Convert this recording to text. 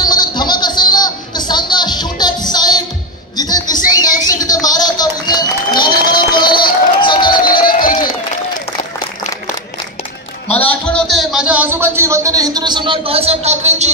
गँगस्टरमध्ये धमक असेल ना तर सांगा, शूट ॲट साईट. जिथे दिसेल गँगस्टर तिथे मारा. का तिथे नागरिकांना कोणाला सांगायला गेलं पाहिजे. मला आठवण होते माझ्या आजोबांची, वंदनीय हिंदवी सम्राट बाळासाहेब ठाकरेंची.